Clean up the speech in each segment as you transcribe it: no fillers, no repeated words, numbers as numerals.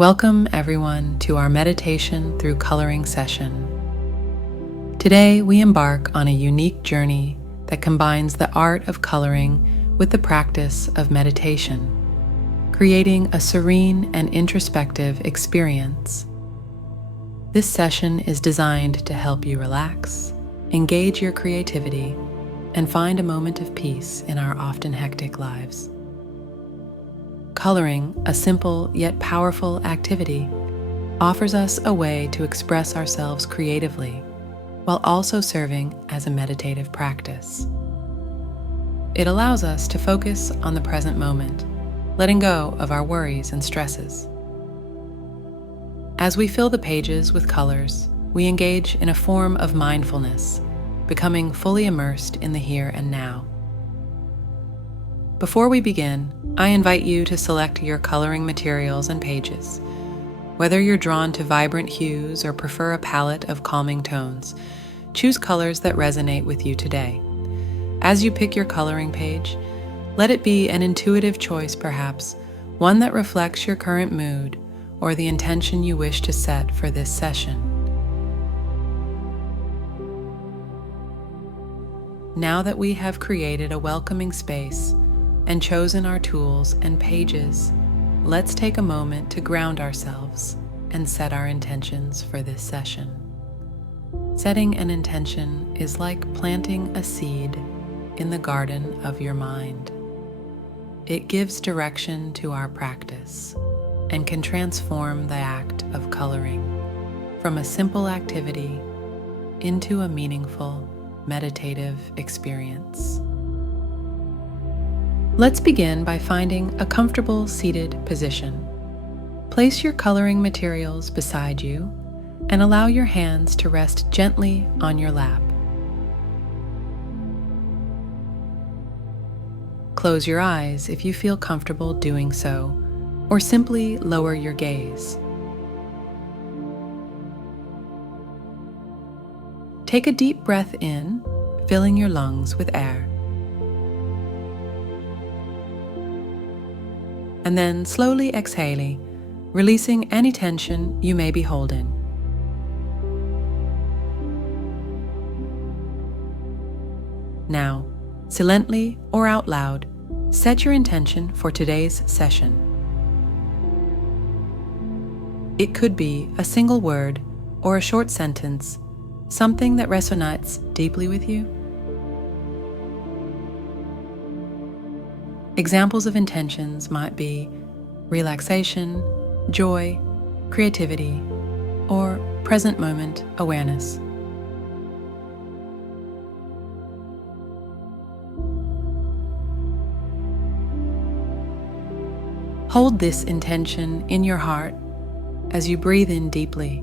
Welcome, everyone, to our meditation through coloring session. Today, we embark on a unique journey that combines the art of coloring with the practice of meditation, creating a serene and introspective experience. This session is designed to help you relax, engage your creativity, and find a moment of peace in our often hectic lives. Coloring, a simple yet powerful activity, offers us a way to express ourselves creatively while also serving as a meditative practice. It allows us to focus on the present moment, letting go of our worries and stresses. As we fill the pages with colors, we engage in a form of mindfulness, becoming fully immersed in the here and now. Before we begin, I invite you to select your coloring materials and pages. Whether you're drawn to vibrant hues or prefer a palette of calming tones, choose colors that resonate with you today. As you pick your coloring page, let it be an intuitive choice perhaps, one that reflects your current mood or the intention you wish to set for this session. Now that we have created a welcoming space and chosen our tools and pages, let's take a moment to ground ourselves and set our intentions for this session. Setting an intention is like planting a seed in the garden of your mind. It gives direction to our practice and can transform the act of coloring from a simple activity into a meaningful, meditative experience. Let's begin by finding a comfortable seated position. Place your coloring materials beside you and allow your hands to rest gently on your lap. Close your eyes if you feel comfortable doing so, or simply lower your gaze. Take a deep breath in, filling your lungs with air. And then slowly exhale, releasing any tension you may be holding. Now, silently or out loud, set your intention for today's session. It could be a single word or a short sentence, something that resonates deeply with you. Examples of intentions might be relaxation, joy, creativity, or present moment awareness. Hold this intention in your heart as you breathe in deeply.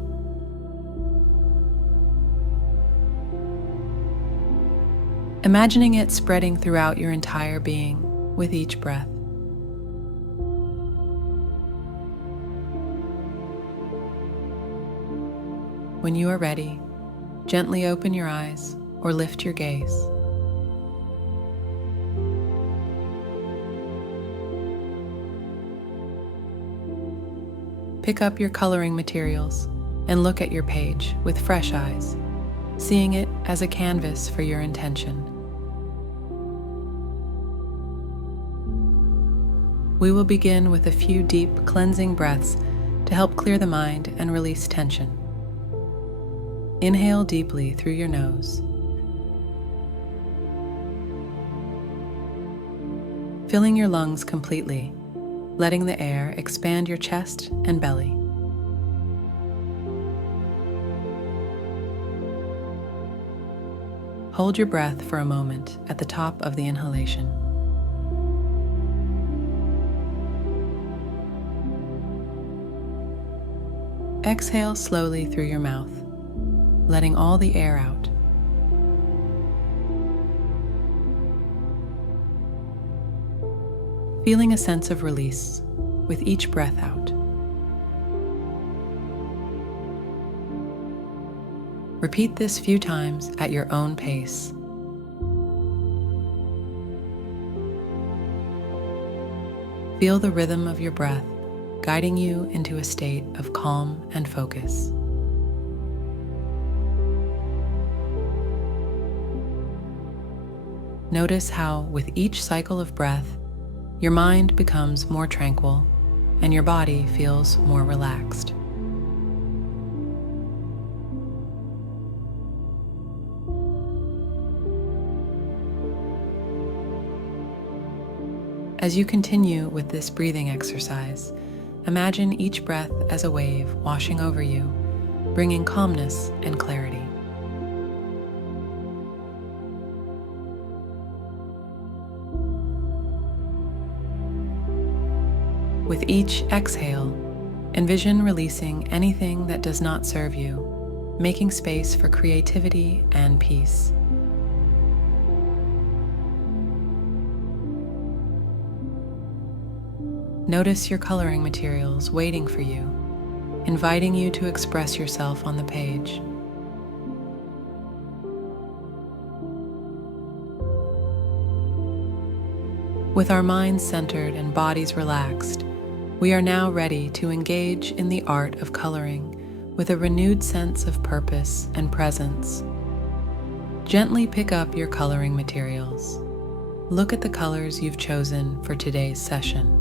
Imagining it spreading throughout your entire being with each breath. When you are ready, gently open your eyes or lift your gaze. Pick up your coloring materials and look at your page with fresh eyes, seeing it as a canvas for your intention. We will begin with a few deep cleansing breaths to help clear the mind and release tension. Inhale deeply through your nose, filling your lungs completely, letting the air expand your chest and belly. Hold your breath for a moment at the top of the inhalation. Exhale slowly through your mouth, letting all the air out. Feeling a sense of release with each breath out. Repeat this few times at your own pace. Feel the rhythm of your breath guiding you into a state of calm and focus. Notice how, with each cycle of breath, your mind becomes more tranquil and your body feels more relaxed. As you continue with this breathing exercise, imagine each breath as a wave washing over you, bringing calmness and clarity. With each exhale, envision releasing anything that does not serve you, making space for creativity and peace. Notice your coloring materials waiting for you, inviting you to express yourself on the page. With our minds centered and bodies relaxed, we are now ready to engage in the art of coloring with a renewed sense of purpose and presence. Gently pick up your coloring materials. Look at the colors you've chosen for today's session.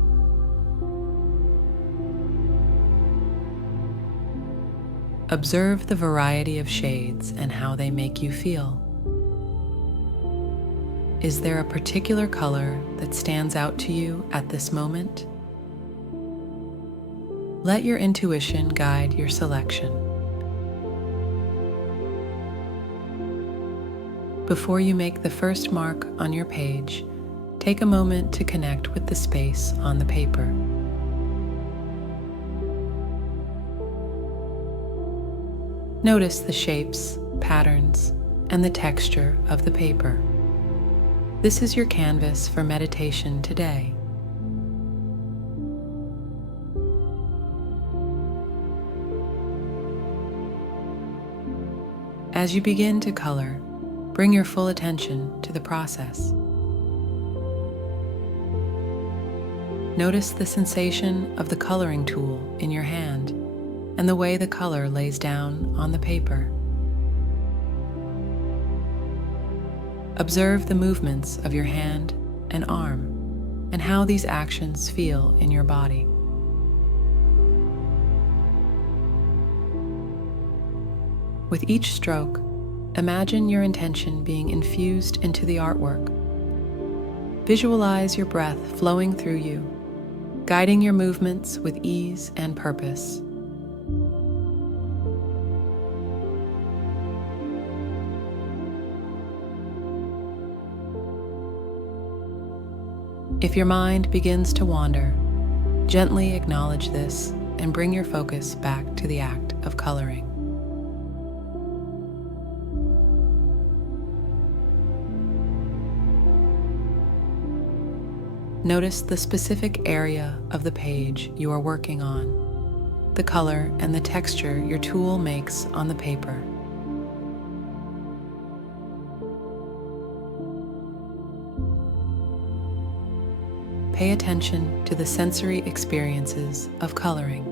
Observe the variety of shades and how they make you feel. Is there a particular color that stands out to you at this moment? Let your intuition guide your selection. Before you make the first mark on your page, take a moment to connect with the space on the paper. Notice the shapes, patterns, and the texture of the paper. This is your canvas for meditation today. As you begin to color, bring your full attention to the process. Notice the sensation of the coloring tool in your hand and the way the color lays down on the paper. Observe the movements of your hand and arm and how these actions feel in your body. With each stroke, imagine your intention being infused into the artwork. Visualize your breath flowing through you, guiding your movements with ease and purpose. If your mind begins to wander, gently acknowledge this and bring your focus back to the act of coloring. Notice the specific area of the page you are working on, the color and the texture your tool makes on the paper. Pay attention to the sensory experiences of coloring.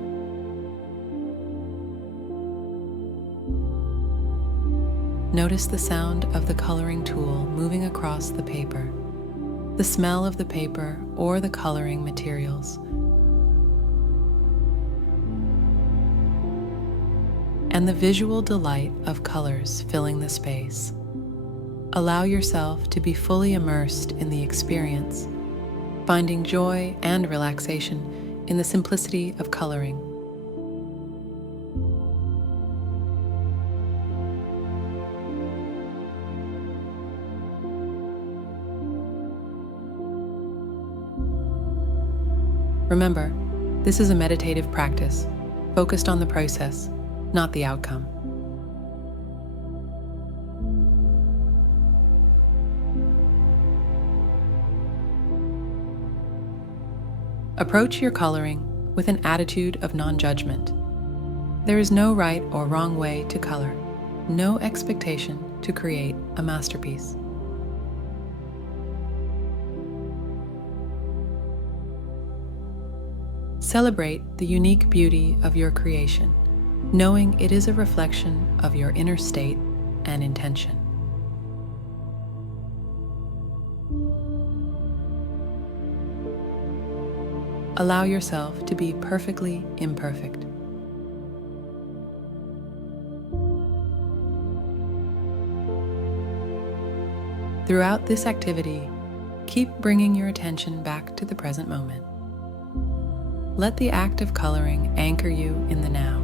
Notice the sound of the coloring tool moving across the paper, the smell of the paper or the coloring materials, and the visual delight of colors filling the space. Allow yourself to be fully immersed in the experience, finding joy and relaxation in the simplicity of coloring. Remember, this is a meditative practice, focused on the process, not the outcome. Approach your coloring with an attitude of non-judgment. There is no right or wrong way to color, no expectation to create a masterpiece. Celebrate the unique beauty of your creation, knowing it is a reflection of your inner state and intention. Allow yourself to be perfectly imperfect. Throughout this activity, keep bringing your attention back to the present moment. Let the act of coloring anchor you in the now.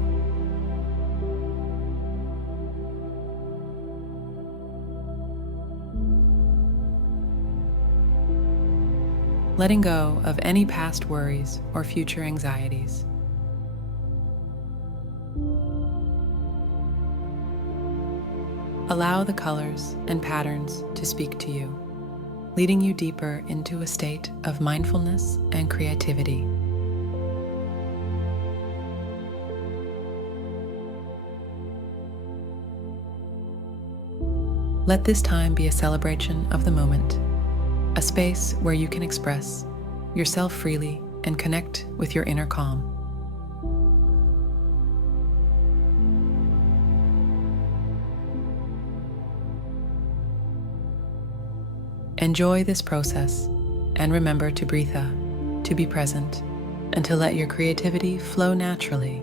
Letting go of any past worries or future anxieties. Allow the colors and patterns to speak to you, leading you deeper into a state of mindfulness and creativity. Let this time be a celebration of the moment, a space where you can express yourself freely and connect with your inner calm. Enjoy this process and remember to breathe out, to be present, and to let your creativity flow naturally.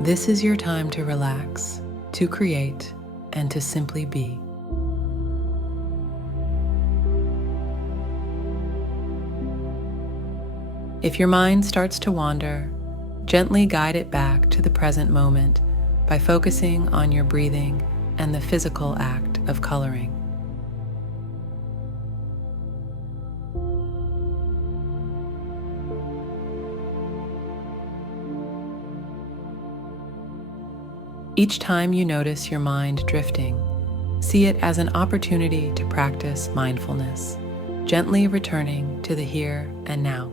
This is your time to relax, to create, and to simply be. If your mind starts to wander, gently guide it back to the present moment by focusing on your breathing and the physical act of coloring. Each time you notice your mind drifting, see it as an opportunity to practice mindfulness, gently returning to the here and now.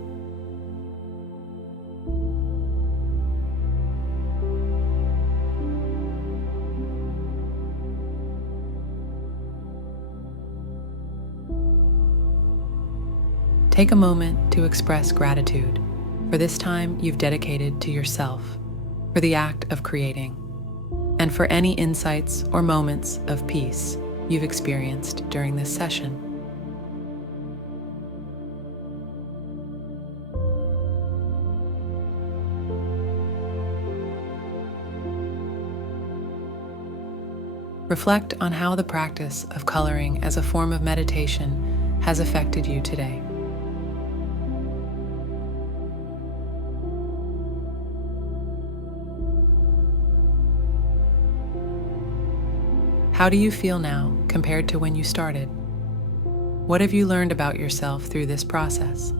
Take a moment to express gratitude for this time you've dedicated to yourself, for the act of creating, and for any insights or moments of peace you've experienced during this session. Reflect on how the practice of coloring as a form of meditation has affected you today. How do you feel now compared to when you started? What have you learned about yourself through this process?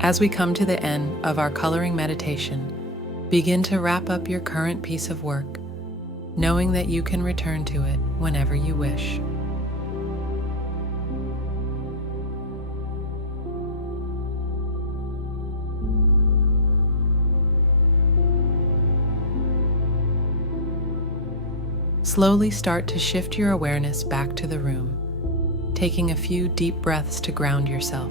As we come to the end of our coloring meditation, begin to wrap up your current piece of work, knowing that you can return to it whenever you wish. Slowly start to shift your awareness back to the room, taking a few deep breaths to ground yourself.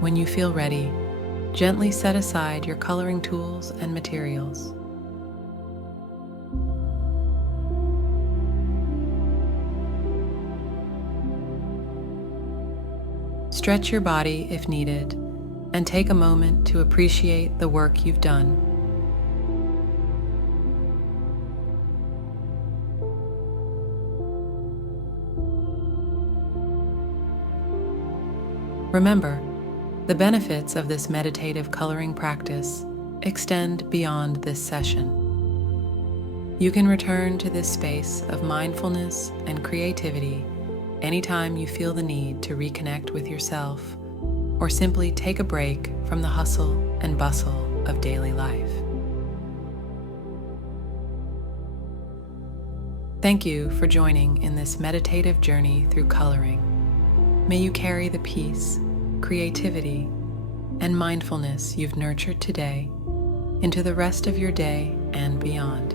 When you feel ready, gently set aside your coloring tools and materials. Stretch your body if needed, and take a moment to appreciate the work you've done. Remember, the benefits of this meditative coloring practice extend beyond this session. You can return to this space of mindfulness and creativity anytime you feel the need to reconnect with yourself or simply take a break from the hustle and bustle of daily life. Thank you for joining in this meditative journey through coloring. May you carry the peace, creativity, and mindfulness you've nurtured today into the rest of your day and beyond.